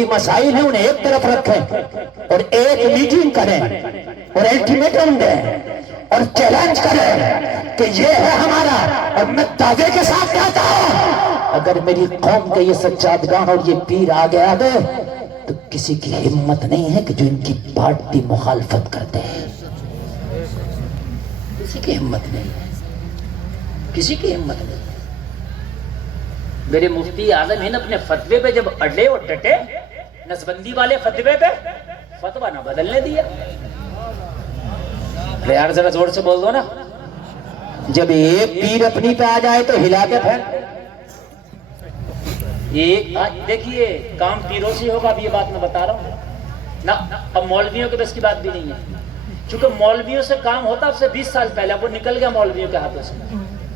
کوئی مسائل ہیں انہیں ایک طرف رکھیں اور ایک میٹنگ کریں اور الٹیمیٹم دیں اور چیلنج کریں کہ یہ ہے ہمارا. اور میں دعوے کے ساتھ کہتا ہوں اگر میری قوم کے یہ سجادگان اور یہ پیر آگے آ گئے تو کسی کی ہمت نہیں ہے کہ جو ان کی پارٹی مخالفت کرتے ہیں. کسی کی ہمت نہیں ہے, کسی کی ہمت نہیں. میرے مفتی اعظم ہند اپنے فتوے پہ جب اڑے اور ڈٹے, نسبندی والے فتوے پہ فتویٰ نہ بدلنے دیا. یار ذرا زور سے بول دو نا. جب ایک پیر اپنی پہ آ جائے تو ہلا کے پھینک. ایک دیکھیے کام پیروں سے ہوگا, اب یہ بات میں بتا رہا ہوں نا. اب مولویوں کے بس کی بات بھی نہیں ہے, چونکہ مولویوں سے کام ہوتا اب سے 20 سال پہلے, اب وہ نکل گیا مولویوں کے ہاتھوں سے,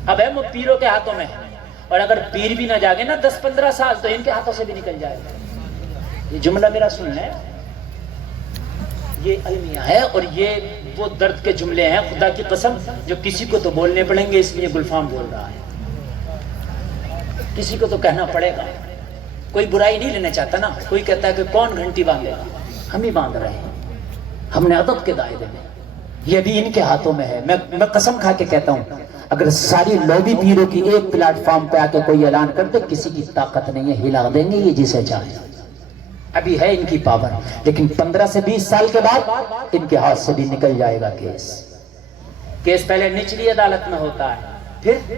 اب ہے وہ پیروں کے ہاتھوں میں. اور اگر پیر بھی نہ جاگے نا 10-15 سال تو ان کے ہاتھوں سے بھی نکل جائے گا. یہ جملہ میرا سن لیں, یہ المیہ ہے اور یہ وہ درد کے جملے ہیں خدا کی قسم جو کسی کو تو بولنے پڑیں گے, اس لیے گلفام بول رہا ہے, کسی کو تو کہنا پڑے گا. کوئی برائی نہیں لینا چاہتا نا, کوئی کہتا ہے کہ کون گھنٹی باندھے گا, ہم ہی باندھ رہے ہیں, ہم نے ادب کے دائرے میں. یہ بھی ان کے ہاتھوں میں ہے. میں قسم کھا کے کہتا ہوں اگر ساری لوبی پیروں کی ایک پلیٹ فارم پہ آ کے کوئی اعلان کرتے کسی کی طاقت نہیں ہے, ہلا دیں گے یہ جسے چاہے. ابھی ہے ان کی پاور, لیکن 15 سے 20 سال کے بعد ان کے ہاتھ سے بھی نکل جائے گا کیس. کیس پہلے نچلی عدالت میں ہوتا ہے, پھر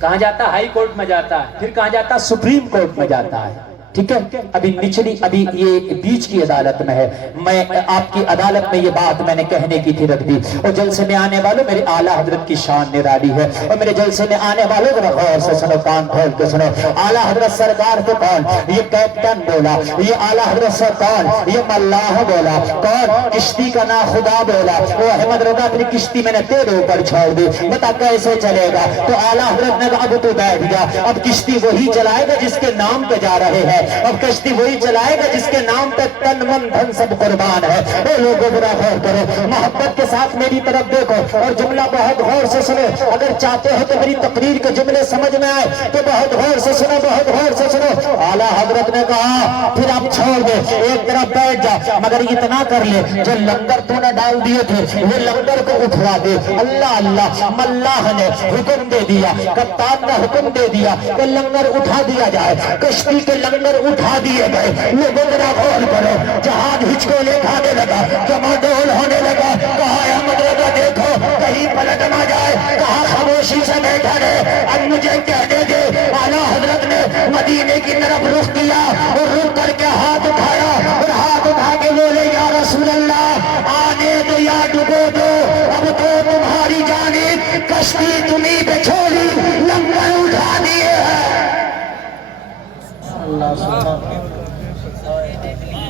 کہاں جاتا ہے؟ ہائی کورٹ میں جاتا ہے, پھر کہاں جاتا ہے؟ سپریم کورٹ میں جاتا ہے. ٹھیک ہے, ابھی نچلی ابھی یہ بیچ کی عدالت میں ہے. میں آپ کی عدالت میں یہ بات میں نے کہنے کی تھی رکھ دی. اور جلسے میں آنے والوں میرے اعلیٰ حضرت کی شان نرالی ہے, اور میرے جلسے میں آنے والوں ذرا غور سے سنو, کان کھول کے سنو. اعلیٰ حضرت سرکار تو کون؟ یہ کیپٹن بولا. یہ اعلیٰ حضرت سے کون؟ یہ ملاح بولا. کون؟ کشتی کا نا خدا بولا. وہ احمد رضا اپنی کشتی میں نے تیرے اوپر چھوڑ دی, بتا کیسے چلے گا؟ تو اعلیٰ حضرت نے کہا اب تو بیٹھ جا, اب کشتی وہی چلائے گا جس کے نام پہ جا رہے ہیں, اب کشتی وہی چلائے گا جس کے نام پہ تن من دھن سب قربان ہے. اے لوگوں برا غور کرو, محبت کے ساتھ میری طرف دیکھو اور جملہ بہت غور سے سنو. اگر چاہتے ہو کہ میری تقریر کے جملے سمجھ میں آئے تو بہت غور سے سنو, بہت غور سے سنو. اعلیٰ حضرت نے کہا پھر آپ چھوڑ دے, ایک طرف بیٹھ جا, مگر اتنا کر لے جو لنگر تو نے ڈال دیے تھے وہ لنگر کو اٹھوا دے. اللہ اللہ, ملاح نے حکم دے دیا, کپتان نے حکم دے دیا کہ لنگر اٹھا دیا جائے. کشتی کے لنگر اٹھا دیے گئے. لوگوں ذرا غور کرو, جہاز ہچکولے کھانے لگا, ڈماڈول ہونے لگا. کہا احمد رضا دیکھو کہیں پلٹ نہ جائے, کہا خاموشی سے بیٹھا رہے, اب مجھے کہنے دے. اعلیٰ حضرت نے مدینے کی طرف رخ کیا اور رک کر کے ہاتھ اٹھایا اور ہاتھ اٹھا کے بولے یا رسول اللہ آنے دو یا ڈبو دو, اب تو تمہاری جانب کشتی تمہیں پہ چھوڑی, لنگر اٹھا دیے ہیں.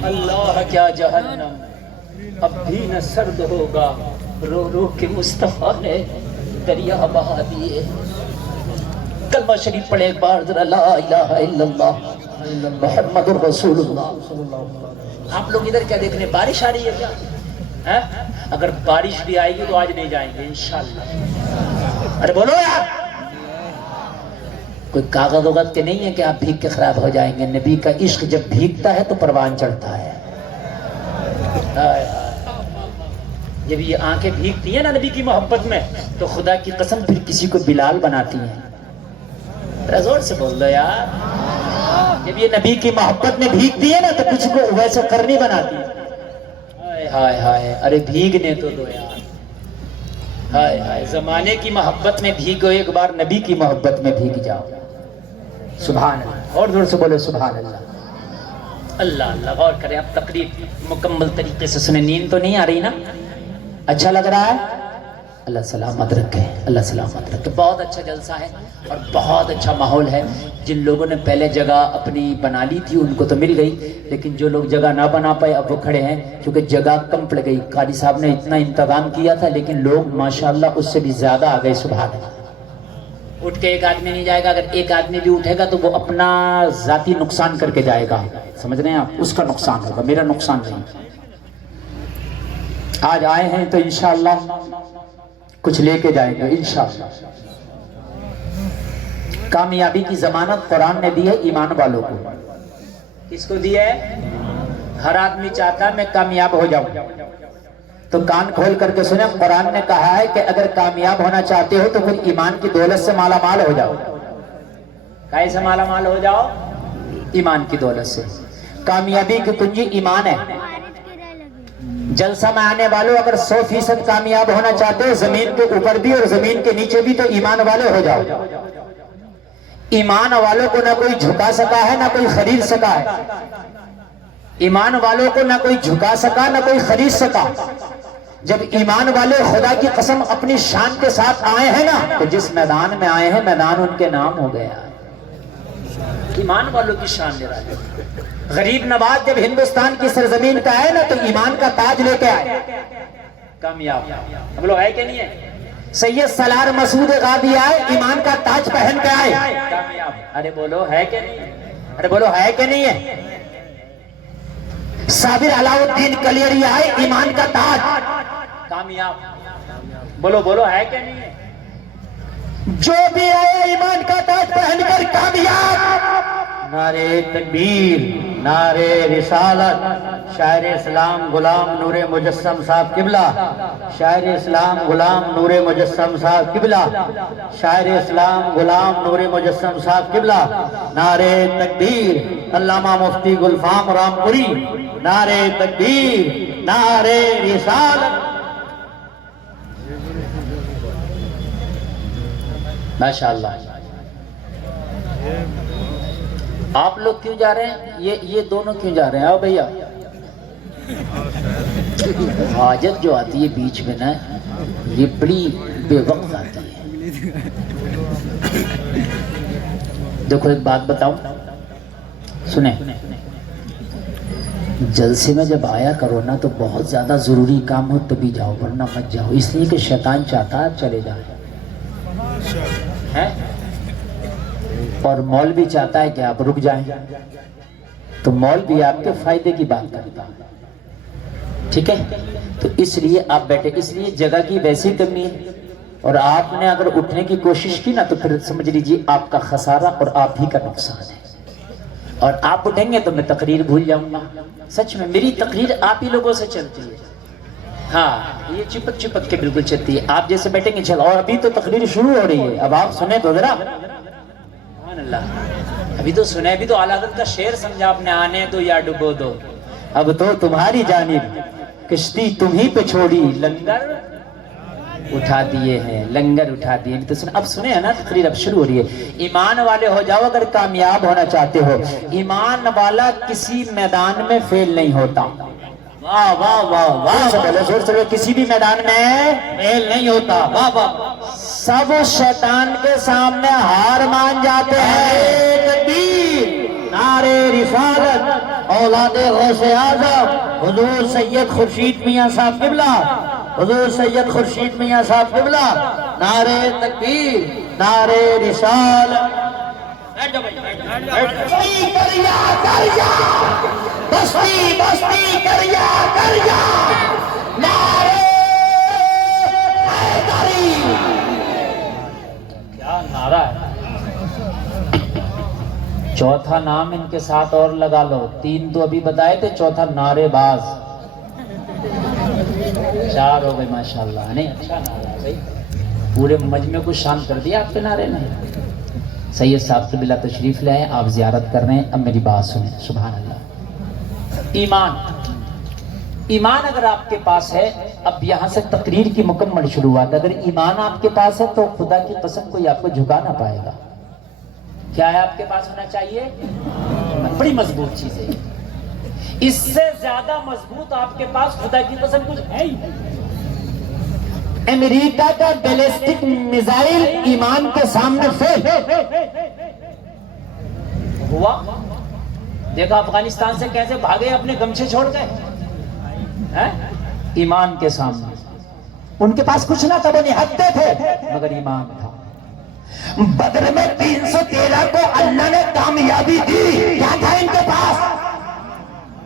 اللہ کیا جہنم اب بھی نہ سرد ہوگا, رو رو کے مصطفیٰ نے دریا بہا دیے. کلمہ شریف پڑھے ایک بار ذرا, لا الہ الا اللہ محمد الرسول اللہ. آپ لوگ ادھر کیا دیکھنے, بارش آ رہی ہے کیا؟ اگر بارش بھی آئے گی تو آج نہیں جائیں گے انشاءاللہ. ارے بولو یار, کوئی کاغذ وغت کے نہیں ہے کہ آپ بھیگ کے خراب ہو جائیں گے. نبی کا عشق جب بھیگتا ہے تو پروان چڑھتا ہے. جب یہ آنکھیں بھیگتی ہیں نا نبی کی محبت میں تو خدا کی قسم پھر کسی کو بلال بناتی ہیں. زور سے بول دو یار. جب یہ نبی کی محبت میں بھیگتی ہے نا تو کسی کو ویسے کرنی بناتی ہے. ہائے ہائے, ارے بھیگنے تو دو یار. ہائے ہائے, زمانے کی محبت میں بھیگو, ایک بار نبی کی محبت میں بھیگ جاؤ. سبحان اللہ, اور زور سے بولے سبحان اللہ. اللہ اللہ, غور کریں. اب تقریر مکمل طریقے سے سنیں. نیند تو نہیں آ رہی نا؟ اچھا لگ رہا ہے؟ اللہ سلامت رکھے, اللہ سلامت رکھے. بہت اچھا جلسہ ہے اور بہت اچھا ماحول ہے. جن لوگوں نے پہلے جگہ اپنی بنا لی تھی ان کو تو مل گئی, لیکن جو لوگ جگہ نہ بنا پائے اب وہ کھڑے ہیں کیونکہ جگہ کم پڑ گئی. قاری صاحب نے اتنا انتظام کیا تھا لیکن لوگ ماشاءاللہ اس سے بھی زیادہ آ گئے. سبحان اللہ. اٹھ کے ایک آدمی نہیں جائے گا, اگر ایک آدمی بھی اٹھے گا تو وہ اپنا ذاتی نقصان کر کے جائے گا. سمجھ رہے ہیں آپ, اس کا نقصان ہوگا, میرا نقصان نہیں. آج آئے ہیں تو انشاءاللہ کچھ لے کے جائیں گے انشاءاللہ. کامیابی کی ضمانت قرآن نے دی ہے ایمان والوں کو. کس کو دی ہے؟ ہر آدمی چاہتا ہے میں کامیاب ہو جاؤں. تو کان کھول کر کے سنیں، قرآن نے کہا ہے کہ اگر کامیاب ہونا چاہتے ہو تو پھر ایمان کی دولت سے مالا مال ہو جاؤ. کیسے مالا مال ہو جاؤ؟ ایمان کی دولت سے. کامیابی کی کنجی ایمان ہے. جلسہ میں آنے والوں اگر 100% کامیاب ہونا چاہتے ہو، زمین کے اوپر بھی اور زمین کے نیچے بھی، تو ایمان والے ہو جاؤ. ایمان والوں کو نہ کوئی جھکا سکا ہے نہ کوئی خرید سکا ہے. ایمان والوں کو نہ کوئی جھکا سکا نہ کوئی خرید سکا. جب ایمان والے خدا کی قسم اپنی شان کے ساتھ آئے ہیں نا، تو جس میدان میں آئے ہیں میدان ان کے نام ہو گیا. ایمان والوں کی شان لے رہا ہے. غریب نواز جب ہندوستان کی سرزمین کا ہے نا، تو ایمان کا تاج لے کے آئے. کامیاب ہم لوگ ہے کہ نہیں ہے؟ سید سالار مسعود غازی آئے، ایمان کا تاج پہن کے آئے. کامیاب. ارے بولو ہے کہ نہیں ہے؟ ارے بولو ہے کہ نہیں ہے؟ صابر علاؤالدین کلیری آئے، ایمان کا تاج. کامیاب. بولو بولو ہے کہ نہیں ہے؟ جو بھی آئے ایمان کا تاج پہن کر کامیاب. نعرے تکبیر، نعرے رسالت. شاعر اسلام غلام نور مجسم صاحب قبلہ. شاعر اسلام غلام نور مجسم صاحب قبلہ. شاعر اسلام غلام نور مجسم صاحب قبلہ. نعرے تکبیر. علامہ مفتی گلفام رام پوری. نعرے تکبیر، نعرے رسالت. ماشاءاللہ. آپ لوگ کیوں جا رہے ہیں؟ یہ دونوں کیوں جا رہے ہیں؟ آؤ بھیا. حاجت جو آتی ہے بیچ میں نا، یہ بڑی بے وقت آتی ہے. دیکھو ایک بات بتاؤں، سنیں. جلسے میں جب آیا کرو نا تو بہت زیادہ ضروری کام ہو تبھی جاؤ، ورنہ مت جاؤ. اس لیے کہ شیطان چاہتا ہے چلے جائیں، اور مول بھی چاہتا ہے کہ آپ رک جائیں. تو مول بھی آپ کے فائدے کی بات کرتا ہے. ٹھیک ہے؟ تو اس لیے آپ بیٹھے. اس لیے جگہ کی ویسی کمی ہے، اور آپ نے اگر اٹھنے کی کوشش کی نا تو پھر سمجھ لیجیے آپ کا خسارہ اور آپ ہی کا نقصان ہے. اور آپ اٹھیں گے تو میں تقریر بھول جاؤں گا. سچ میں میری تقریر آپ ہی لوگوں سے چلتی ہے. ہاں، یہ چپک چپک کے بالکل چلتی ہے. آپ جیسے بیٹھیں گے چل. اور ابھی تو تقریر شروع ہو رہی ہے. اب آپ سنیں تو ذرا. سبحان اللہ. ابھی تو سنیں. ابھی تو اعلیٰ حضرت کا شعر سمجھا آپ نے، آنے دو یا ڈبو دو. اب تو تمہاری جانب کشتی تمہیں پہ چھوڑی، لنگر اٹھا دیے ہیں، لنگر اٹھا دیے. تو اب سنیں نا تقریر اب شروع ہو رہی ہے. ایمان والے ہو جاؤ اگر کامیاب ہونا چاہتے ہو. ایمان والا کسی میدان میں فیل نہیں ہوتا. واہ واہ واہ واہ. زور سے کسی بھی میدان میں فیل نہیں ہوتا. واہ واہ. سب شیطان کے سامنے ہار مان جاتے ہیں. تکبیر، نعرے رسالت. اولاد غوث اعظم حضور سید خورشید میاں صاحب قبلہ. حضور سید خورشید میاں صاحب قبلہ. نعرے تکبیر، نعرے رسالت. بستی کریا کریا، بستی بستی کریا کریا. نعرے حیدری. کیا نعرہ ہے. چوتھا نام ان کے ساتھ اور لگا لو. 3 تو ابھی بتائے تھے، چوتھا نعرے باز. 4 ہو گئے ماشاءاللہ. نہیں اچھا نعرہ ہے بھائی. پورے مجمع کو شان کر دیا آپ کے نعرے نے. سید صاحب سے بلا تشریف لے آئے، آپ زیارت کر رہے ہیں. اب میری بات سنیں. سبحان اللہ. ایمان، ایمان اگر آپ کے پاس ہے، اب یہاں سے تقریر کی مکمل شروعات. اگر ایمان آپ کے پاس ہے تو خدا کی قسم کوئی آپ کو جھکا نہ پائے گا. کیا ہے آپ کے پاس ہونا چاہیے؟ بڑی مضبوط چیز ہے. اس سے زیادہ مضبوط آپ کے پاس خدا کی قسم کچھ ہے ہی. امریکہ کا بیلسٹک میزائل ایمان کے سامنے فیل ہوا. دیکھا افغانستان سے کیسے بھاگے اپنے گمچھے چھوڑ گئے. ایمان کے سامنے ان کے پاس کچھ نہ تھا، وہ نہتے تھے مگر ایمان تھا. بدر میں 313 کو اللہ نے کامیابی دی. کیا تھا ان کے پاس؟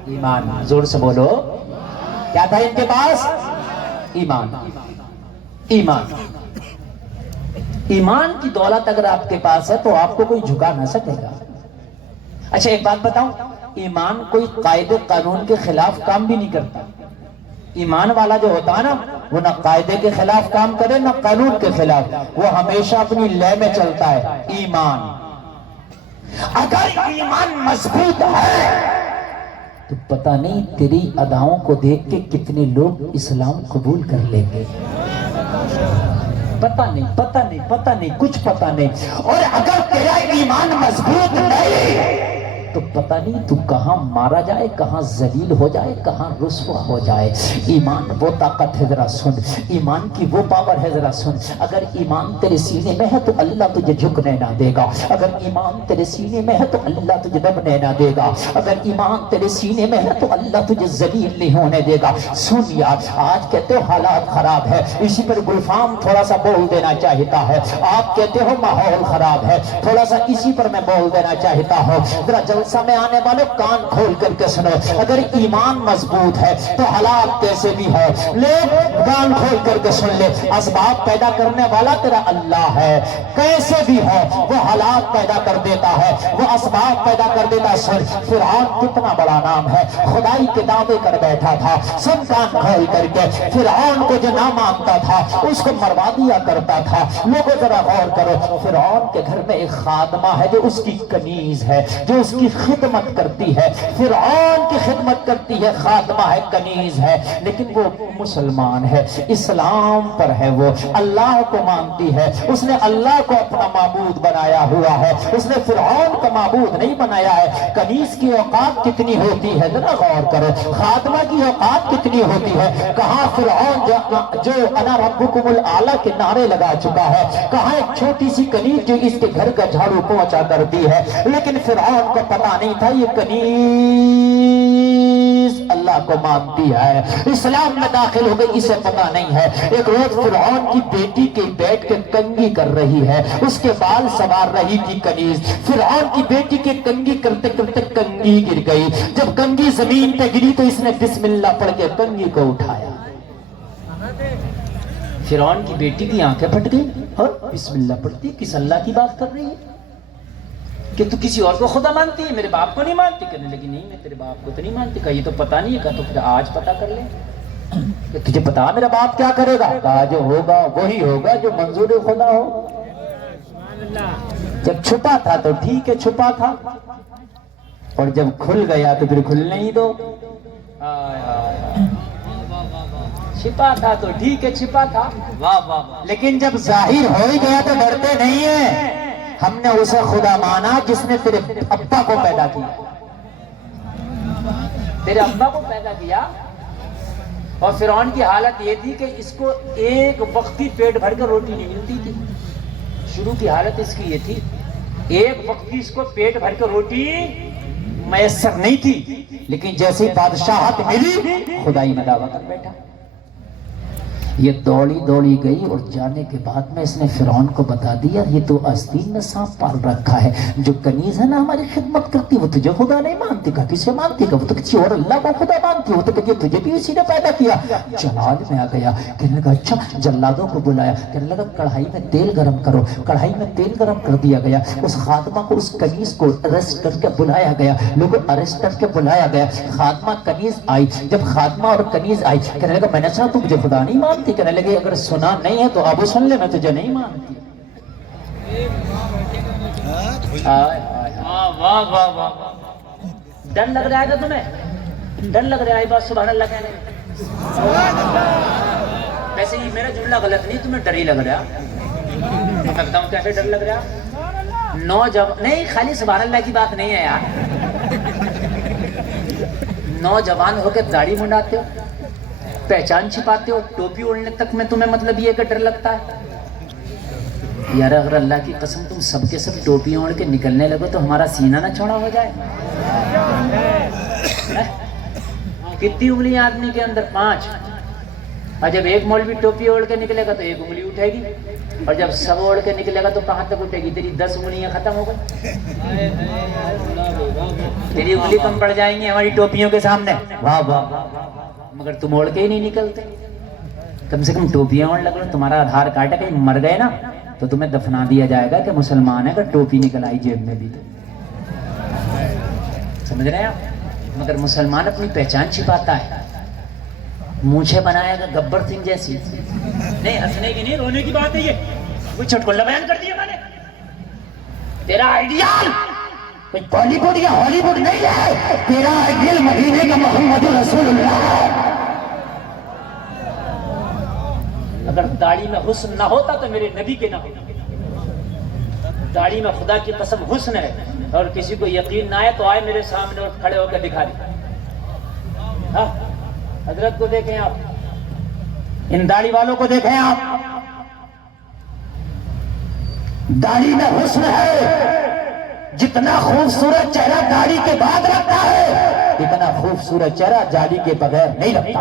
ایمان. زور سے بولو. کیا تھا ان کے پاس؟ ایمان. ایمان. ایمان کی دولت اگر آپ کے پاس ہے تو آپ کو کوئی جھکا نہ سکے گا. اچھا ایک بات بتاؤں، ایمان کوئی قاعدے قانون کے خلاف کام بھی نہیں کرتا. ایمان والا جو ہوتا ہے نا وہ نہ قاعدے کے خلاف کام کرے نہ قانون کے خلاف، وہ ہمیشہ اپنی لے میں چلتا ہے. ایمان اگر ایمان مضبوط ہے تو پتہ نہیں تیری اداؤں کو دیکھ کے کتنے لوگ اسلام قبول کر لیں گے. پتہ نہیں کچھ پتہ نہیں. اور اگر تیرا ایمان مضبوط نہیں تو پتہ نہیں تو کہاں مارا جائے، کہاں ذلیل ہو جائے، کہاں رسوا ہو جائے. ایمان وہ طاقت ہے، ذرا سن. ایمان کی وہ پاور ہے، ذرا سن. اگر ایمان تیرے سینے میں ہے تو اللہ تجھے جھکنے نہ دے گا. اگر ایمان تیرے سینے میں ہے تو اللہ تجھے دبنے نہ دے گا. اگر ایمان تیرے سینے میں ہے تو اللہ تجھے ذلیل نہیں ہونے دے گا. سن یار، آج کہتے ہو حالات خراب ہے، اسی پر گلفام تھوڑا سا بول دینا چاہتا ہے. آپ کہتے ہو ماحول خراب ہے، تھوڑا سا اسی پر میں بول دینا چاہتا ہوں. ذرا جلسہ میں آنے والوں کان کھول کر کے سنو. اگر ایمان مضبوط ہے تو حالات کیسے بھی ہے، لوگ کان کھول کر کے سن لے. اسباب پیدا کرنے والا تیرا اللہ ہے، کیسے بھی ہو وہ حالات پیدا کر دیتا ہے، وہ اسباب پیدا کر دیتا ہے. سن، فرعون کتنا بڑا نام ہے، خدائی کے دعوے کر بیٹھا تھا. سن کان کھول کر کے، فرعون کو جو نہ مانتا تھا اس کو مروا دیا کرتا تھا. لوگوں ذرا غور کرو، فرعون کے گھر میں ایک خادمہ ہے جو اس کی کنیز ہے، جو اس کی خدمت کرتی ہے. فرعون کی خدمت کرتی ہے، خادمہ ہے، کنیز ہے، لیکن وہ مسلمان ہے، اسلام پر ہے، وہ اللہ کو مانتی ہے. اس نے اللہ کو اپنا معبود بنایا ہوا ہے، اس نے فرعون کا معبود نہیں بنایا ہے. کنیز کی اوقات کتنی ہوتی ہے ذرا غور کرو، خادمہ کی اوقات کتنی ہوتی ہے. کہاں فرعون جو انا ربکم الاعلی کے نعرے لگا چکا ہے، کہاں ایک چھوٹی سی کنیز جو اس کے گھر کا جھاڑو پہنچا کرتی ہے. لیکن فرعون کو پتا نہیں تھا یہ کنیز اللہ کو مانتی ہے، اسلام میں داخل ہو گئی، اسے پتا نہیں ہے. ایک روز فرعون کی بیٹی کے بیٹھ کے کنگھی کر رہی ہے، اس کے بال سوار رہی تھی کنیز. فرعون کی بیٹی کے کنگھی کرتے کرتے کنگھی گر گئی. جب کنگھی زمین پہ گری تو اس نے بسم اللہ پڑھ کے کنگھی کو اٹھایا. فرعون کی بیٹی کی آنکھیں پھٹ گئی اور بسم اللہ پڑھتی. کس اللہ کی بات کر رہی ہے کہ تو کسی اور کو خدا مانتی ہے، میرے باپ کو نہیں مانتی؟ کہنے لگی نہیں میں تیرے باپ کو تو نہیں مانتی. کہا یہ تو پتہ نہیں ہے. کہا تو پھر آج پتہ کر لیں کہ تجھے پتا میرا باپ کیا کرے گا. کہا جو ہوگا وہی ہوگا جو منظور خدا ہو. جب چھپا تھا تو ٹھیک ہے چھپا تھا، اور جب کھل گیا تو پھر کھلنے ہی دو. چھپا تھا تو ٹھیک ہے چھپا تھا، لیکن جب ظاہر ہو ہی گیا تو ڈرتے نہیں ہیں. ہم نے اسے خدا مانا جس نے تیرے ابا کو پیدا کیا، تیرے ابا کو پیدا کیا. اور فرعون کی حالت یہ تھی کہ اس کو ایک وقت کی پیٹ بھر کر روٹی نہیں ملتی تھی. شروع کی حالت اس کی یہ تھی، ایک وقت کی اس کو پیٹ بھر کر روٹی میسر نہیں تھی. لیکن جیسے بادشاہت ملی خدائی میں دعویٰ کر بیٹھا. یہ دوڑی گئی اور جانے کے بعد میں اس نے فرعون کو بتا دیا یہ تو آستین میں سانپ پال رکھا ہے. جو کنیز ہے نا ہماری خدمت کرتی وہ تجھے خدا نہیں مانتی. کہا کسے مانتی؟ کہ وہ تو کسی اور اللہ کو خدا مانتی. وہ تو کہ تجھے بھی اسی نے پیدا کیا. جلال میں آ گیا. کہنے لگا اچھا. جلادوں کو بلایا. کہنے لگا کڑھائی میں تیل گرم کرو. کڑھائی میں تیل گرم کر دیا گیا. اس خادمہ کو اس کنیز کو اریسٹ کر کے بلایا گیا. لوگوں اریسٹ کر کے بلایا گیا. خادمہ کنیز آئی. جب خادمہ اور کنیز آئی کہنے لگا میں نے سنا تو مجھے خدا نہیں مانتی. کہنے لگے اگر سنا نہیں ہے تو اب سن لے میں تجھے نہیں مانتی. ڈر لگ رہا ہے کہ تمہیں ڈر لگ رہا ہے بات سبحان اللہ کہنے. ویسے یہ میرا جملہ غلط نہیں، تمہیں ڈر ہی لگ رہا. میں بتاؤں کیسے ڈر لگ رہا. نوجوان نہیں، خالی سبحان اللہ کی بات نہیں ہے یار. نوجوان ہو کے داڑھی منڈاتے ہو، پہچان چھپاتے ہو، ٹوپی اوڑھنے تک میں تمہیں مطلب یہ کہ ڈر لگتا ہے. یار اگر اللہ کی قسم تم سب کے سب ٹوپی اوڑھ کے نکلنے لگو تو ہمارا سینہ نہ چھوڑا ہو جائے. کتنی انگلیاں آدمی کے اندر؟ 5. اور جب ایک مولوی ٹوپی اوڑھ کے نکلے گا تو ایک انگلی اٹھے گی، اور جب سب اوڑھ کے نکلے گا تو کہاں تک اٹھے گی؟ تیری 10 انگلیاں ختم ہو گئی. تیری انگلی کم پڑ جائیں گی ہماری ٹوپیوں کے سامنے. واہ واہ. مگر تم اوڑھ کے ہی نہیں نکلتے. کم سے کم ٹوپیاں اوڑھ لگ لو. تمہارا آدھار کارڈ ہے، کہیں مر گئے نا تو تمہیں دفنا دیا جائے گا کہ مسلمان ہے، اگر ٹوپی نکل آئی جیب میں بھی. سمجھ رہے ہیں آپ؟ مگر مسلمان اپنی پہچان چھپاتا ہے، مونچھیں بنائے گا گبر سنگھ جیسی. نہیں ہنسنے کی نہیں، رونے کی بات ہے یہ. کوئی چٹکلا بیان کر دیا میں نے. تیرا آئیڈیال کوئی بالی ووڈ یا ہالی ووڈ نہیں ہے، تیرا آئیڈیل مدینے کا محمد رسول اللہ. اگر داڑھی میں حسن نہ ہوتا تو میرے نبی کے نہ ہوتا. داڑھی میں خدا کی قسم حسن ہے، اور کسی کو یقین نہ آئے تو آئے میرے سامنے اور کھڑے ہو کے دکھا دیں. ہاں حضرت کو دیکھیں آپ، ان داڑھی والوں کو دیکھیں آپ. داڑھی میں حسن ہے، جتنا خوبصورت چہرہ داڑھی کے بعد رکھتا ہے اتنا خوبصورت چہرہ داڑھی کے بغیر نہیں رکھتا.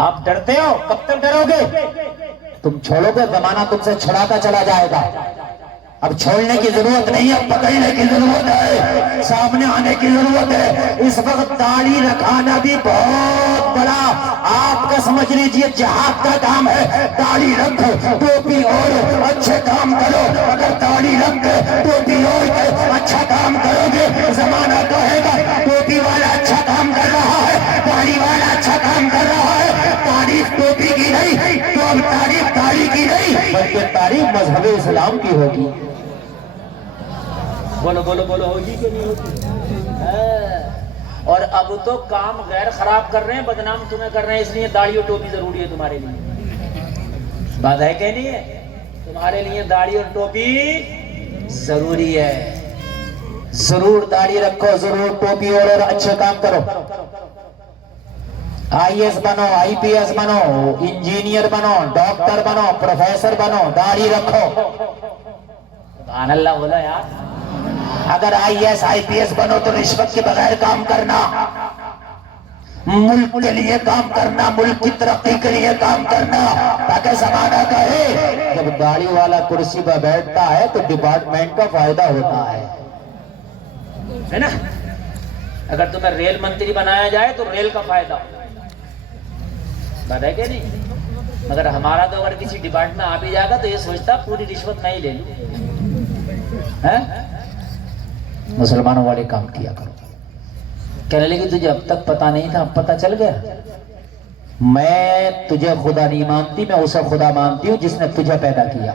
آپ ڈرتے ہو، کب تک ڈرو گے؟ تم چھوڑو گے زمانہ تم سے چھڑاتا چلا جائے گا. اب چھوڑنے کی ضرورت نہیں ہے، پکڑنے کی ضرورت ہے، سامنے آنے کی ضرورت ہے. اس وقت داڑھی رکھانا بھی بہت بڑا آپ کا سمجھ لیجئے جہاد کا کام ہے. داڑھی رکھو، ٹوپی اوڑھو، اچھے کام کرو. اگر داڑھی رکھ کے ٹوپی اوڑھ کے اچھا کام کرو گے، زمانہ کہے گا ٹوپی والا اچھا کام کر رہا ہے، داڑھی والا اچھا کام کر رہا ہے. تعریف ٹوپی کی نہیں، تو اب تعریف داڑھی کی نہیں بلکہ تعریف مذہب اسلام کی ہوگی. بولو بولو بولو، ہوگی کہ نہیں ہوگی؟ اور اب تو کام غیر خراب کر رہے ہیں، بدنام تمہیں کر رہے ہیں، اس لیے داڑھی اور ٹوپی ضروری ہے تمہارے لیے. بات ہے کہ نہیں ہے؟ تمہارے لیے داڑھی اور ٹوپی ضروری ہے. ضرور داڑھی رکھو، ضرور ٹوپی اور اچھے کام کرو. آئی ایس بنو، آئی پی ایس بنو، انجینئر بنو، ڈاکٹر بنو، پروفیسر بنو، داڑھی رکھو. سبحان اللہ بولو یار. اگر I S I P S بنو تو رشوت کے بغیر کام کرنا، ملک کے لیے کام کرنا، ملک کی ترقی کے لیے کام کرنا، تاکہ زمانہ کہے جب داڑھی والا کرسی پر بیٹھتا ہے تو ڈپارٹمنٹ کا فائدہ ہوتا ہے نا. اگر تمہیں ریل منتری بنایا جائے تو ریل کا فائدہ ہوتا ہے. بات ہے کہ نہیں؟ مگر ہمارا تو اگر کسی ڈپارٹمنٹ میں آ بھی جائے گا تو یہ سوچتا پوری رشوت میں ہی لے لوں. مسلمانوں والے کام کیا کرو. کہنے لگی تجھے اب تک پتا نہیں تھا، اب پتا چل گیا. میں تجھے خدا نہیں مانتی، میں اسے خدا مانتی ہوں جس نے تجھے پیدا کیا.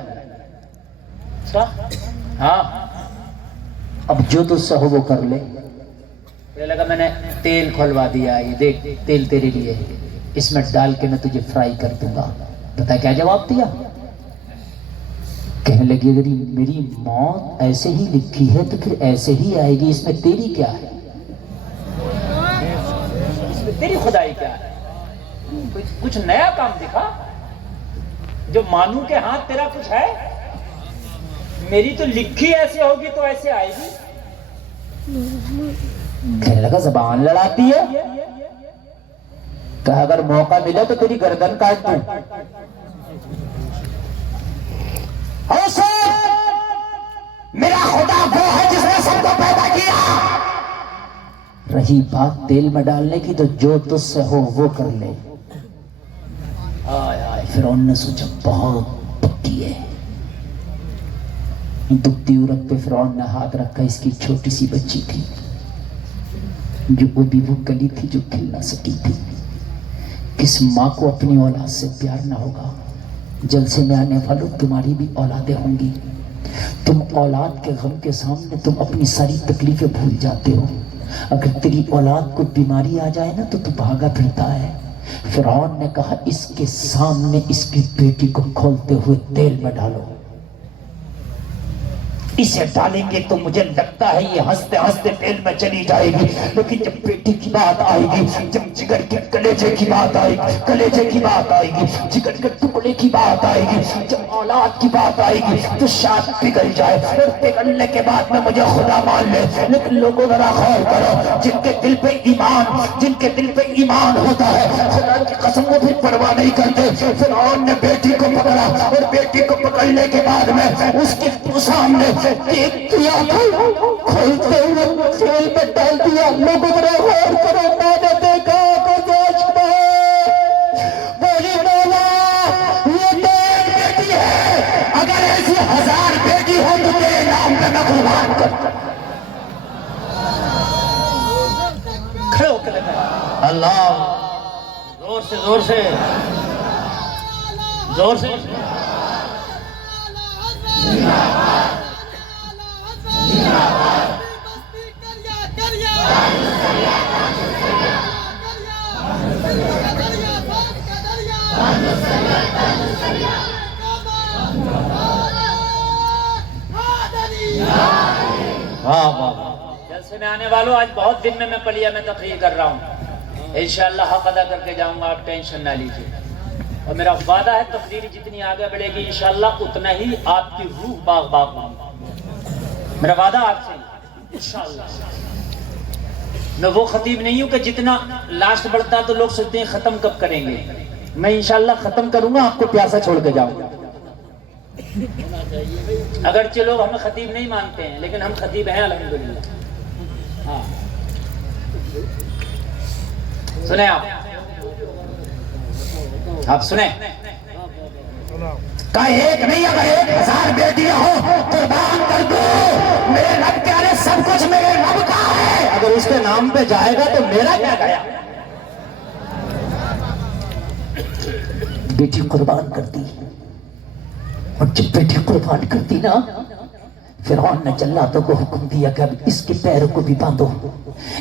ہاں اب جو تجھ سے ہو وہ کر لے. لگا میں نے تیل کھولوا دیا، یہ دیکھ تیل تیرے لیے، اس میں ڈال کے میں تجھے فرائی کر دوں گا. پتا کیا جواب دیا؟ کہنے لگی اگر میری موت ایسے ہی لکھی ہے تو پھر ایسے ہی آئے گی، اس میں تیری کیا ہے؟ اس میں تیری خدائی کیا ہے؟ کچھ نیا کام دکھا جو مانوں کہ ہاں تیرا کچھ ہے. میری تو لکھی ایسے ہوگی تو ایسے آئے گی. کہنے لگا زبان لڑاتی ہے، کہا اگر موقع ملے تو تیری گردن کاٹ دوں. میرا خدا وہ ہے جس نے سب کو پیدا کیا. رہی بات تیل میں ڈالنے کی تو جو تجھ سے ہو وہ کر لے. آئے آئے فرعون نے سوچا بہت پکی ہے. دبتی عورت پہ فرعون نے ہاتھ رکھا. اس کی چھوٹی سی بچی تھی جو ابھی وہ کلی تھی جو کھل نہ سکی تھی. کس ماں کو اپنی اولاد سے پیار نہ ہوگا؟ جلسے میں آنے والوں تمہاری بھی اولادیں ہوں گی. تم اولاد کے غم کے سامنے تم اپنی ساری تکلیفیں بھول جاتے ہو. اگر تیری اولاد کو بیماری آ جائے نا تو تو بھاگا پھرتا ہے. فرعون نے کہا اس کے سامنے اس کی بیٹی کو کھولتے ہوئے تیل میں ڈالو. اسے ڈالیں گے تو مجھے لگتا ہے یہ ہنستے ہنستے تیل میں چلی جائے گی. لیکن جب بیٹی کی بات آئے گی، جب جگر کے کلیجے کی بات آئے گی، کلیجے کی بات آئے گی، جگر کے ٹکڑے کی بات آئے گی، جب اولاد کی بات آئے گی تو شاید پگھل جائے. اور پگھلنے کے بعد میں مجھے خدا مان لے. لیکن لوگوں ذرا غور کرو، جن کے دل پہ ایمان ہوتا ہے خدا کی قسم وہ بھی پرواہ نہیں کرتے. فرعون نے بیٹی کو پکڑا اور بیٹی کو پکڑنے کے بعد میں اس کے سامنے ایک کیا کھولتے ہوئے تیل میں ڈال دیا. لوگوں ذرا غور کرو. میں نے دیکھا تو دیکھ بولی مولا یہ تو ایک بیٹی ہے. اگر ایسی 1000 بیٹی ہو تو تیرے نام پہ میں قربان کر. کھڑے ہو کے لگا اللہ زور سے زور سے زور سے. جلسے میں آنے والوں، آج بہت دن میں پلیا میں تقریر کر رہا ہوں. انشاءاللہ حق ادا کر کے جاؤں گا، آپ ٹینشن نہ لیجیے. اور میرا وعدہ ہے تقریر جتنی آگے بڑھے گی انشاءاللہ اتنا ہی آپ کی روح باغ باغ ہوگی. میرا وعدہ آپ سے انشاءاللہ. میں وہ خطیب نہیں ہوں کہ جتنا لاسٹ بڑھتا تو لوگ سوچتے ہیں ختم کب کریں گے. میں انشاءاللہ ختم کروں گا، آپ کو پیاسا چھوڑ کے جاؤں گا. اگرچہ لوگ ہمیں خطیب نہیں مانتے ہیں لیکن ہم خطیب ہیں الحمدللہ. ہاں سنیں آپ سنیں. کہ ایک نہیں اگر 1000 بیٹیاں ہو قربان کر دو. میرے رب کے آنے سب کچھ میرے رب کا ہے، اگر اس کے نام پہ جائے گا تو میرا کیا گیا. بیٹی قربان کرتی، اور جب بیٹی قربان کرتی نا، فرعون نے جلادوں کو حکم دیا کہ اب اس کے پیروں کو بھی باندھو،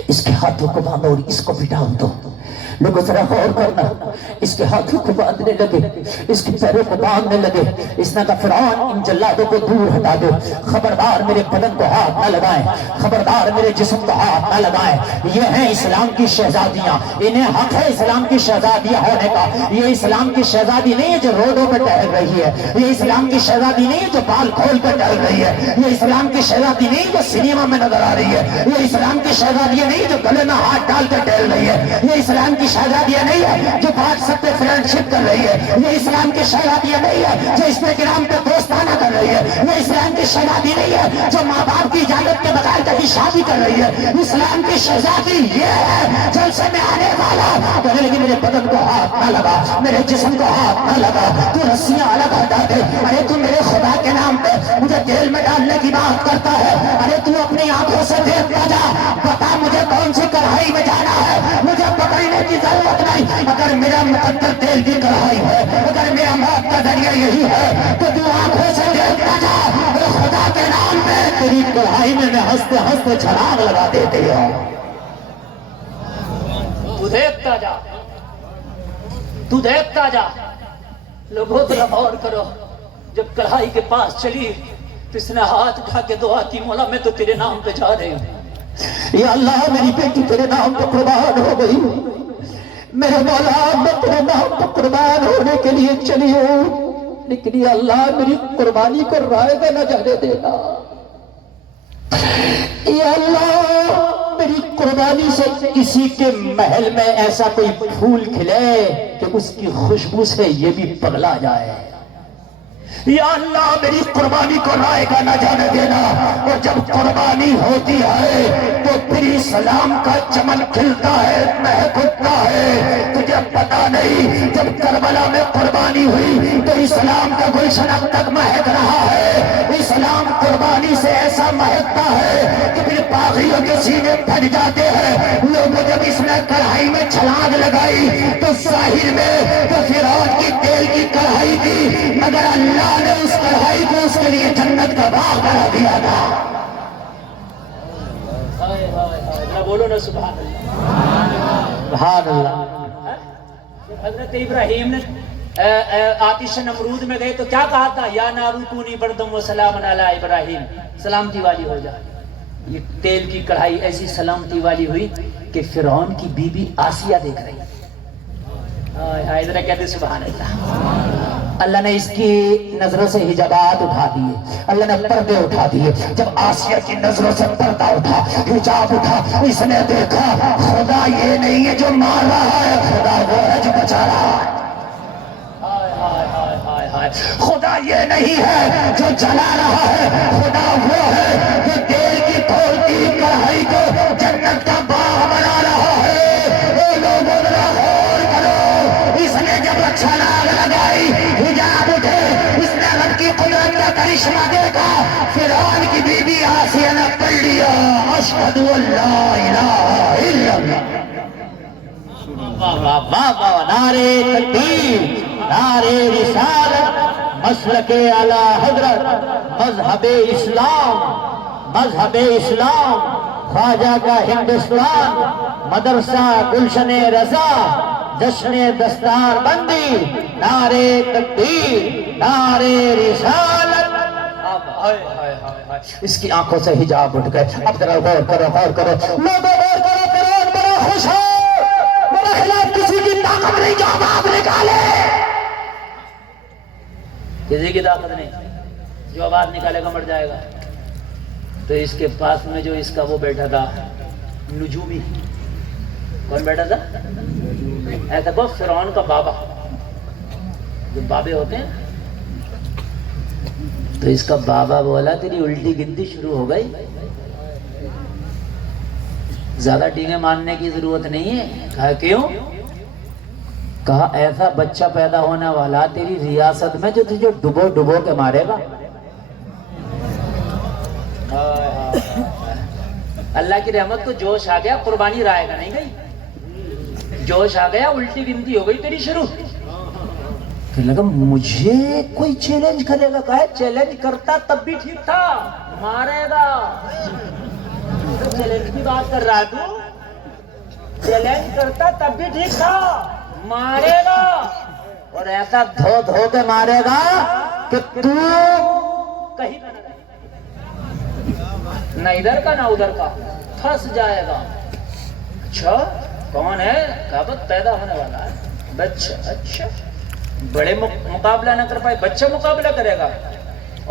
اس کے ہاتھوں کو باندھو اور اس کو بھی ڈال دو. لوگوں ذرا غور کرنا، اس کے ہاتھوں کو باندھنے لگے، اس کے پیروں کو باندھنے لگے. اس نے کہا فرعون ان جلادوں کو دور ہٹا دو، خبردار میرے بدن کو ہاتھ نہ لگائیں، خبردار میرے جسم کو ہاتھ نہ لگائیں. یہ ہیں اسلام کی شہزادیاں، انہیں حق ہے اسلام کی شہزادیاں ہونے کا. یہ اسلام کی شہزادی نہیں ہے جو روڈوں پہ ٹہل رہی ہے، یہ اسلام کی شہزادی نہیں ہے جو بال کھول کر ٹہل رہی ہے، یہ اسلام کی شہزادی نہیں جو سنیما میں نظر آ رہی ہے، یہ اسلام کی شہزادی نہیں جو گلے میں ہاتھ ڈال کر ٹہل رہی ہے، یہ اسلام کی شہزادیاں نہیں ہے جو بات سب پہ فرینڈ شپ کر رہی ہے، یہ اسلام کی شہزادیاں نہیں ہے جو انسٹاگرام پہ دوستانہ کر رہی ہے، یہ اسلام کی شہزادی نہیں ہے جو ماں باپ کی اجازت کے بغیر کبھی شادی کر رہی ہے. اسلام کی شہزادی یہ ہے جلسے میں آنے والا کہنے لگی میرے بدن کو ہاتھ نہ لگا، میرے جسم کو ہاتھ نہ لگا، تو رسیاں الگ ہٹا دے. ارے تو میرے خدا کے نام پہ مجھے تیل میں ڈالنے کی بات کرتا ہے، ارے تو اپنی آنکھوں سے دیکھتا جا، بتا مجھے کون سی کڑھائی میں جانا ہے، مجھے پکڑنے کی ضرورت نہیں. اگر میرا مقدر تیل کی کڑھائی ہے، اگر میرا موت کا ذریعہ یہی ہے تو تو آنکھوں سے دیکھتا جا. خدا کے نام پہ تیری کڑھائی میں ہنستے ہنستے چھلانگ لگا دیتے ہو. تو دیکھتا جا، تو دیکھتا جا. لوگوں ذرا غور کرو، جب کڑھائی کے پاس چلی تو اس نے ہاتھ اٹھا کے دعا کی، مولا میں تو تیرے نام پہ جا رہی ہوں. یا اللہ میری بیٹی تیرے نام پہ قربان ہو گئی، میرے مولا میں تیرے نام پہ قربان ہونے کے لیے چلی ہوں، لیکن یا اللہ میری قربانی کو رائے گا نہ جانے دینا. یا اللہ میری قربانی سے کسی کے محل میں ایسا کوئی پھول کھلے کہ اس کی خوشبو سے یہ بھی پگلا جائے. یا اللہ میری قربانی کو رائے گا نہ جانے دینا. اور جب قربانی ہوتی ہے تو پھر اسلام کا چمن کھلتا ہے، مہک اٹھتا ہے. تجھے پتا نہیں جب کربلا میں قربانی ہوئی تو اسلام کا گلشن اب تک مہک رہا ہے. اسلام قربانی سے ایسا مہکتا ہے کہ پھر باغیوں کے سینے پھٹ جاتے ہیں. لوگوں جب اس نے کڑھائی میں چھلانگ لگائی تو ظاہر میں تو فرعون کی تیل کی کڑھائی تھی، مگر اللہ نے اس کڑھائی کو اس کے لیے جنت کا باغ بنا دیا تھا. بولو نا سبحان اللہ. سبحان اللہ. حضرت ابراہیم نے آتش نمرود میں گئے تو کیا کہا تھا؟ یا نارو کونی بردم و سلام علی ابراہیم، سلامتی والی ہو جائے. یہ تیل کی کڑھائی ایسی سلامتی والی ہوئی کہ فرعون کی بیوی آسیہ دیکھ رہی. ادھر کہتے سبحان اللہ. اللہ نے اس کی نظروں سے حجابات اٹھا دیے، اللہ نے پردے اٹھا دیے. جب آسیہ کی نظروں سے پردہ اٹھا، حجاب اٹھا، اس نے دیکھا خدا یہ نہیں ہے جو مار رہا ہے، خدا وہ ہے جو بچا رہا ہے. خدا یہ نہیں ہے جو جلا رہا ہے، خدا وہ ہے جو تیل کی کھولتی کڑھائی کو جنت کا باغ بنا رہا ہے. اے لوگوں ذرا غور کرو، اس نے جب چھلانگ لگائی، حجاب اٹھے، اس نے رب کی قدرت کا کرشمہ دیکھا، پھر فرعون کی بیوی آسیہ نے پڑھ لیا اشہد ان لا الہ الا اللہ. واہ واہ واہ واہ. نعرے تکبیر، نعرے رسالت، مسلک اعلی حضرت، مذہب اسلام، مذہب اسلام، خواجہ کا ہندوستان، مدرسہ گلشن رضا، جشن دستار بندی. نعرے تکبیر، نعرے رسالت. اس کی آنکھوں سے حجاب اٹھ گئے. اب ذرا غور کرو، غور کرو لوگوں، غور کرو. فرعون بڑا خوش ہے، میرے خلاف کسی کی طاقت نہیں جو آواز نکالے. کسی کی طاقت نہیں، جو آواز نکالے گا مر جائے گا. تو اس کے پاس میں جو اس کا وہ بیٹھا تھا نجومی، کون بیٹھا تھا؟ ایسا کو فرعون کا بابا، جو بابے ہوتے ہیں. تو اس کا بابا بولا تیری الٹی گنتی شروع ہو گئی، زیادہ ڈینگیں ماننے کی ضرورت نہیں ہے. کہا کیوں؟ کہا ایسا بچہ پیدا ہونے والا تیری ریاست میں جو تجھے ڈبو ڈبو کے مارے گا. اللہ کی رحمت کو جوش آ گیا، قربانی رائے گا نہیں گئی، جوش آ گیا، الٹی گنتی ہو گئی تیری شروع. پھر لگا مجھے کوئی چیلنج کرے گا. کہا چیلنج کرتا تب بھی ٹھیک تھا، مارے گا. چیلنج کی بات کر رہا ہے تو؟ چیلنج کرتا تب بھی ٹھیک تھا، مارے گا. اور ایسا دھو دھو کے مارے گا کہ تو کہیں کا نہ ادھر کا نہ ادھر کا، پھنس جائے گا. اچھا کون ہے؟ کابت پیدا ہونے والا ہے بچہ. اچھا بڑے مقابلہ نہ کر پائے، بچہ مقابلہ کرے گا.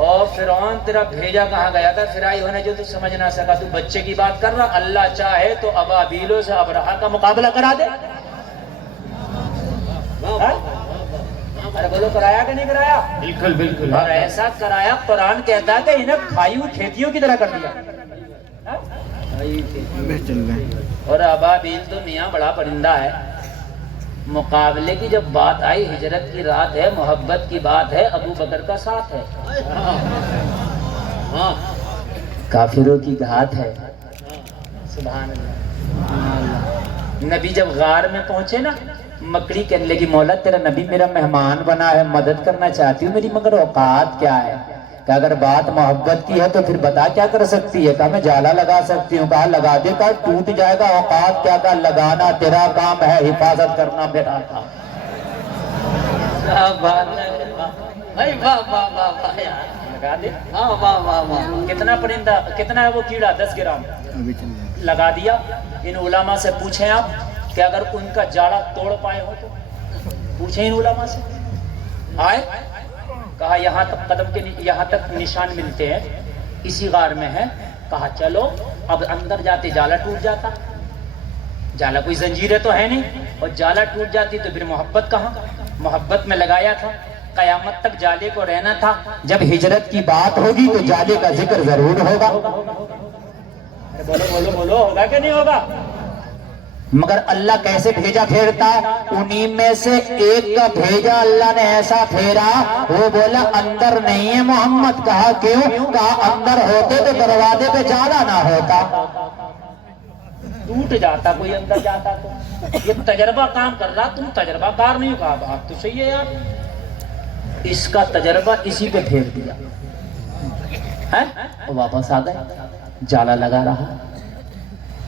اور فرعون تیرا بھیجا کہاں گیا تھا؟ فرائی ہونے جو تو سمجھ نہ سکا، تو بچے کی بات کر رہا. اللہ چاہے تو ابابیلوں سے ابرہا کا مقابلہ کرا دے. ارے بولو کرایا کہ نہیں کرایا؟ بالکل بالکل. اور ایسا کرایا قرآن کہتا ہے کہ انہیں کھائی ہوئی کھیتیوں کی طرح کر دیا. اور ابابیل تو میاں بڑا پرندہ ہے. مقابلے کی جب بات آئی، ہجرت کی رات ہے، محبت کی بات ہے، ابو بکر کا ساتھ ہے، کافروں کی گھات ہے. سبحان اللہ. نبی جب غار میں پہنچے نا، مکڑی کہنے لگی مولا تیرا نبی میرا مہمان بنا ہے، مدد کرنا چاہتی ہوں، میری مگر اوقات کیا ہے؟ کہ اگر بات محبت کی ہے تو پھر بتا کیا کر سکتی ہے؟ کہا میں جالا لگا سکتی ہوں. کہا لگا دے. کہا ٹوٹ جائے گا. اوقات کیا؟ کہا لگانا تیرا کام ہے، حفاظت کرنا میرا کام. لگا دے. کتنا پرندہ، کتنا ہے وہ کیڑا؟ 10 گرام لگا دیا. ان علماء سے پوچھیں آپ کہ اگر ان کا جاڑا توڑ پائے ہو تو پوچھیں ان علماء سے. آئے کہا یہاں تک قدم کے یہاں تک نشان ملتے ہیں، اسی غار میں ہے. کہا چلو. اب اندر جاتے جالا ٹوٹ جاتا. جالا کوئی زنجیریں تو ہے نہیں، اور جالا ٹوٹ جاتی تو پھر محبت کہاں؟ محبت میں لگایا تھا، قیامت تک جالے کو رہنا تھا. جب ہجرت کی بات ہوگی تو جالے کا ذکر ضرور ہوگا. بولو بولو بولو، ہوگا کہ نہیں ہوگا؟ مگر اللہ کیسے بھیجا پھیرتا؟ انہی میں سے ایک کا بھیجا اللہ نے ایسا پھیرا، وہ بولا اندر نہیں ہے محمد. کہا کیوں؟ کہا اندر ہوتے تو دروازے پہ جالا نہ ہوتا، ٹوٹ جاتا. کوئی اندر جاتا تو یہ تجربہ کام کر رہا، تم تجربہ کار نہیں. کہا بات تو صحیح ہے یار. اس کا تجربہ اسی پہ پھیر دیا ہے. واپس آ گئے. جالا لگا رہا.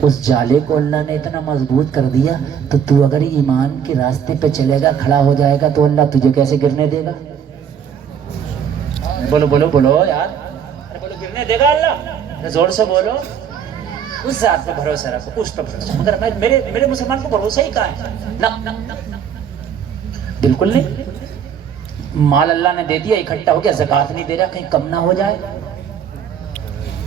اس جالے کو اللہ نے اتنا مضبوط کر دیا تو تو اگر ایمان کے راستے پہ چلے گا، کھڑا ہو جائے گا، تو اللہ تجھے کیسے گرنے دے گا؟ بولو بولو بولو یار. ارے بولو گرنے دے گا اللہ؟ زور سے بولو. اس ذات پہ بھروسہ رکھو، اس پہ بھروسہ. مگر میرے مسلمان کو بھروسہ ہی کہاں ہے؟ نہ بالکل نہیں. مال اللہ نے دے دیا، اکٹھا ہو گیا، زکوٰۃ نہیں دے رہا، کہیں کم نہ ہو جائے.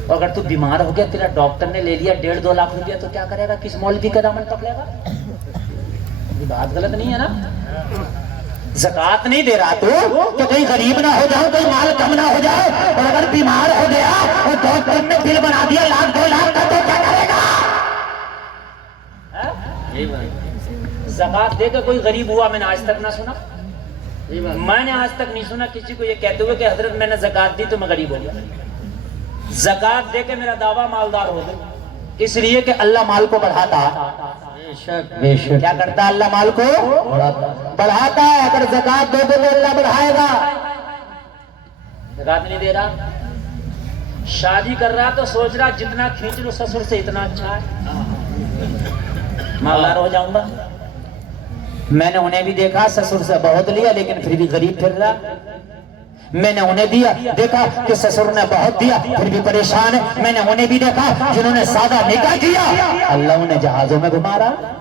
اور اگر تو بیمار ہو گیا، تیرا ڈاکٹر نے لے لیا 1.5-2 لاکھ روپیہ، تو کیا کرے گا؟ کس مولوی کا دامن پکڑے گا؟ یہ بات غلط نہیں ہے نا؟ زکوٰۃ نہیں دے رہا تو کہیں غریب نہ ہو جاؤ، کہیں مال کم نہ ہو جائے. اور اگر بیمار ہو گیا اور ڈاکٹر نے بل بنا دیا 1-2 لاکھ کا، تو کیا کرے گا؟ زکوٰۃ دے کے کوئی غریب ہوا میں نے آج تک نہ سنا. میں نے آج تک نہیں سنا کسی کو یہ کہتے ہوئے کہ حضرت میں نے زکوٰۃ دی تو میں غریب ہو گیا. زکات دے کے میرا دعویٰ مالدار ہو گئے، اس لیے کہ اللہ مال کو بڑھاتا ہے۔ بے شک کیا کرتا ہے اللہ مال کو بڑھاتا ہے، اگر زکات دو گے تو اللہ بڑھائے گا۔ زکات نہیں دے رہا، شادی کر رہا تو سوچ رہا جتنا کھینچ لو سسر سے اتنا اچھا ہے، مالدار ہو جاؤں گا۔ میں نے انہیں بھی دیکھا سسر سے بہت لیا لیکن پھر بھی غریب پھر رہا، میں نے انہیں دیا دیکھا کہ سسر نے بہت دیا پھر بھی پریشان ہے، میں نے انہیں بھی دیکھا جنہوں نے سادہ نکاح کیا اللہ انہیں جہازوں میں گھما رہا۔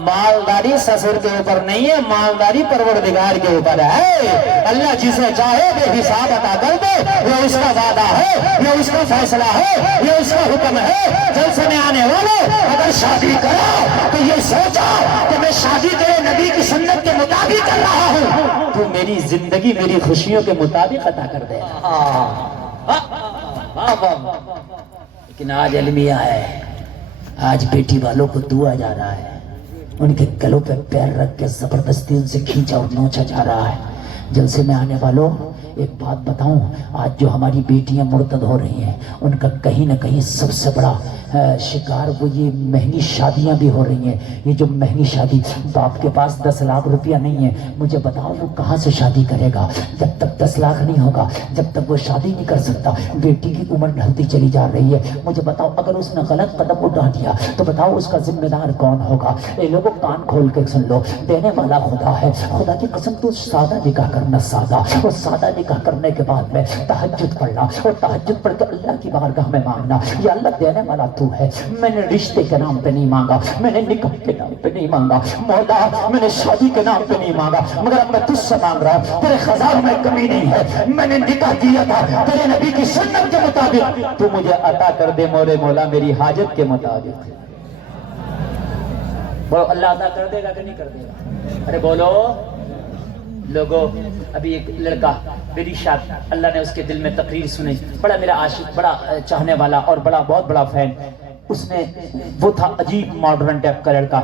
مالداری سسر کے اوپر نہیں ہے، مالداری پروردگار کے اوپر ہے۔ اللہ جسے چاہے بے حساب عطا کر دے، یہ اس کا وعدہ ہے، یہ اس کا فیصلہ ہے، یہ اس کا حکم ہے۔ جلسے میں آنے والوں اگر شادی کرو تو یہ سوچا کہ میں شادی تیرے نبی کی سنت کے مطابق کر رہا ہوں، تو میری زندگی میری خوشیوں کے مطابق عطا کر دے۔ لیکن آج المیہ ہے، آج بیٹی والوں کو دعا جا رہا ہے، ان کے گلوں پہ پیر رکھ کے زبردستی ان سے کھینچا اور نوچا جا رہا ہے۔ جلسے میں آنے والوں ایک بات بتاؤں، آج جو ہماری بیٹیاں مرتد ہو رہی ہیں ان کا کہیں نہ کہیں سب سے بڑا شکار وہ یہ مہنگی شادیاں بھی ہو رہی ہیں۔ یہ جو مہنگی شادی، باپ کے پاس 10 لاکھ روپیہ نہیں ہے، مجھے بتاؤ وہ کہاں سے شادی کرے گا؟ جب تک 10 لاکھ نہیں ہوگا جب تک وہ شادی نہیں کر سکتا۔ بیٹی کی عمر ڈھلتی چلی جا رہی ہے، مجھے بتاؤ اگر اس نے غلط قدم اٹھا دیا تو بتاؤ اس کا ذمہ دار کون ہوگا؟ اے لوگوں کان کھول کے سن لو، دینے والا خدا ہے۔ خدا کی قسم تو سادہ نکاح کرنا، سادہ اور سادہ نکاح کرنے کے بعد میں تہجد پڑھنا اور تہجد پڑھ کے اللہ کی بارگاہ میں مانگنا، یا اللہ دینے والا تو ہے، میں نے رشتے کے نام پہ نہیں مانگا، میں نے نکاح کے نام پہ نہیں مانگا، مولا میں نے شادی کے نام پہ نہیں مانگا، مگر اب میں تجھ سے مانگ رہا ہوں، تیرے خزانوں میں کمی نہیں ہے، میں نے نکاح کیا تھا تیرے نبی کی سنت کے مطابق، تو مجھے عطا کر دے مورے مولا میری حاجت کے مطابق۔ بولو اللہ عطا کر دے گا کہ نہیں کر دے گا؟ ارے بولو لوگوں، ابھی ایک لڑکا میری شاد، اللہ نے اس کے دل میں تقریر سنی، بڑا میرا عاشق، بڑا چاہنے والا اور بہت بڑا فین، اس نے وہ تھا عجیب ماڈرن ٹائپ کا لڑکا،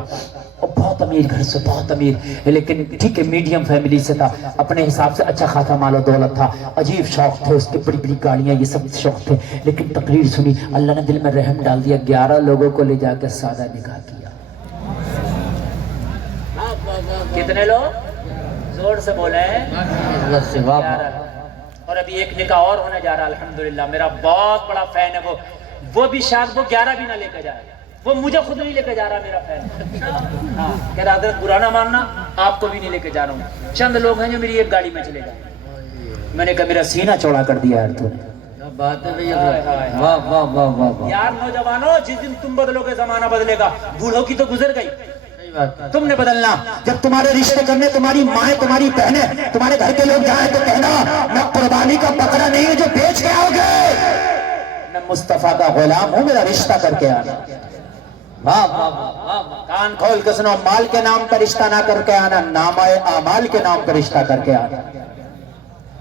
اور بہت امیر گھر سے، بہت امیر، لیکن ٹھیک ہے میڈیم فیملی سے تھا، اپنے حساب سے اچھا خاصا مال و دولت تھا، عجیب شوق تھے اس کے، بڑی بڑی گاڑیاں، یہ سب شوق تھے، لیکن تقریر سنی، اللہ نے دل میں رحم ڈال دیا، 11 لوگوں کو لے جا کے سادہ نکاح کیا۔ کتنے لوگ؟ زور سے بولے ہیں، اور ابھی ایک نکاح اور ہونے جا رہا ہے الحمدللہ، میرا بہت بڑا فین ہے وہ بھی شاید وہ 11 بھی نہ لے کے جا رہا، وہ مجھے خود نہیں لے کے جا رہا، میرا فین ہاں، کہہ رہا حضرت برا نہ ماننا، آپ کو بھی نہیں لے کے جا رہا ہوں، چند لوگ ہیں جو میری ایک گاڑی میں چلے جائیں۔ میں نے کہا میرا سینہ چوڑا کر دیا یار تو نے، بات ہے بھئی، واہ واہ واہ واہ۔ یار نوجوانوں، جس دن تم بدلو گے زمانہ بدلے گا، بوڑھوں کی تو گزر گئی، تم نے بدلنا۔ جب تمہارے رشتے کرنے تمہاری مائیں تمہاری بہنیں تمہارے گھر کے لوگ جائیں تو کہنا میں قربانی کا بکرا نہیں ہوں جو بیچ کے آؤ گے، میں مصطفیٰ کا غلام ہوں، میرا رشتہ کر کے آنا۔ کان کھول کے سنو، مال کے نام پر رشتہ نہ کر کے آنا، نامہ اعمال کے نام پر رشتہ کر کے آنا۔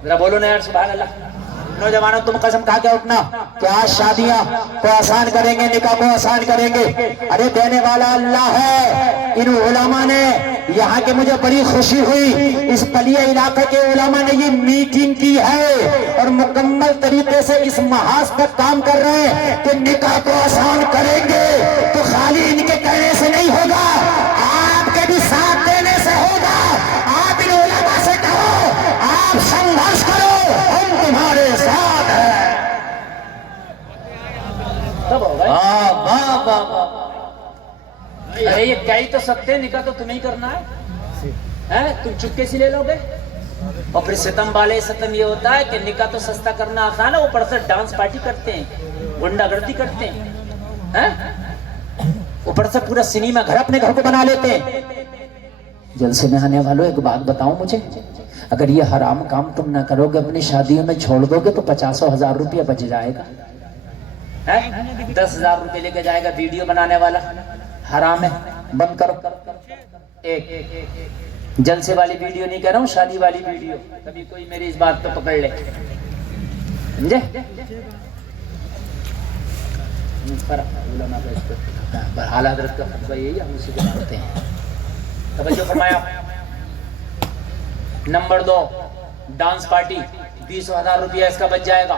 ذرا بولو نا یار سبحان اللہ۔ نوجوانوں تم قسم کھا کے اٹھنا کہ آج شادیاں کو آسان کریں گے، نکاح کو آسان کریں گے، ارے دینے والا اللہ ہے۔ ان علماء نے یہاں کے، مجھے بڑی خوشی ہوئی، اس بلیہ علاقے کے علماء نے یہ میٹنگ کی ہے اور مکمل طریقے سے اس محاذ پر کام کر رہے ہیں کہ نکاح کو آسان کریں گے، تو خالی ان کے کہنے سے نہیں ہوگا، آپ کے بھی ساتھ دینے سے ہوگا۔ آپ ان علماء سے کہو، آپ سنگھرش کرو، ہم تمہارے ساتھ ہیں۔ ارے یہ کہہ تو سکتے، نکاح تو تمہیں کرنا ہے، تم چپکے سے لے لو گے؟ اور پھر ستم والے ستم یہ ہوتا ہے کہ نکاح تو سستا کرنا آسان ہے، اوپر سے ڈانس پارٹی کرتے ہیں، گنڈا گردی کرتے ہیں، اوپر سے پورا سنیما گھر اپنے گھر کو بنا لیتے ہیں۔ جلسے میں آنے والوں ایک بات بتاؤں مجھے، اگر یہ حرام کام تم نہ کرو گے، اپنی شادیوں میں چھوڑ دو گے تو 50,000 روپیہ بچ جائے گا۔ 10,000 روپے لے کے جائے گا ویڈیو بنانے والا، حرام ہے، بند کرو۔ ایک جلسے والی ویڈیو نہیں کہہ رہا ہوں، شادی والی ویڈیو، کبھی کوئی میری اس بات پہ پکڑ لے، سمجھے؟ بہرحال حضرت کا فتویٰ یہی ہے، ہم اسی کو مانتے ہیں۔ توجہ فرمایا۔ نمبر 2، ڈانس پارٹی، 20,000 روپیہ اس کا بچ جائے گا۔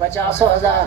50,000।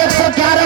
111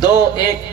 2, 1,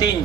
3,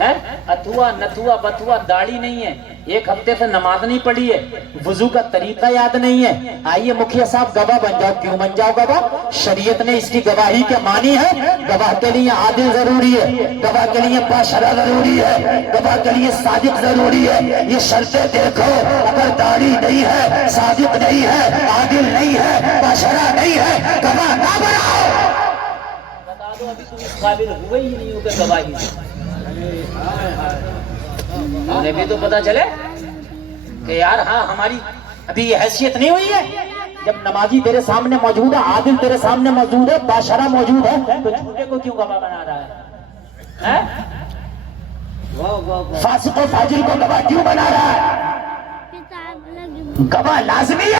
ہے اتھوا نتھوا بتھوا داڑھی نہیں ہے, 1 ہفتے سے نماز نہیں پڑھی ہے, وضو کا طریقہ یاد نہیں ہے. آئیے مکھیا صاحب گواہ بن جاؤ. کیوں بن جاؤ گواہ؟ شریعت نے اس کی گواہی کے مانی ہے. گواہ کے لیے عادل ضروری ہے, گواہ کے لیے باشرہ ضروری ہے, گواہ کے لیے صادق ضروری ہے. یہ شرطیں دیکھو, اگر داڑھی نہیں ہے, صادق نہیں ہے, عادل نہیں ہے, باشرہ نہیں ہے, گواہ نہ بناؤ. بتا دو ابھی تم اس قابل ہوئے ہی نہیں ہو کہ گواہی انہیں بھی تو پتا چلے کہ یار ہاں ہماری ابھی یہ حیثیت نہیں ہوئی ہے. جب نمازی تیرے سامنے موجود ہے, عادل تیرے سامنے موجود ہے, باشرہ موجود ہے, تو جھوٹے کو کیوں گواہ بنا رہا ہے؟ فاسق و فاجر کو گواہ کیوں بنا رہا ہے؟ گواہ لازمی ہے.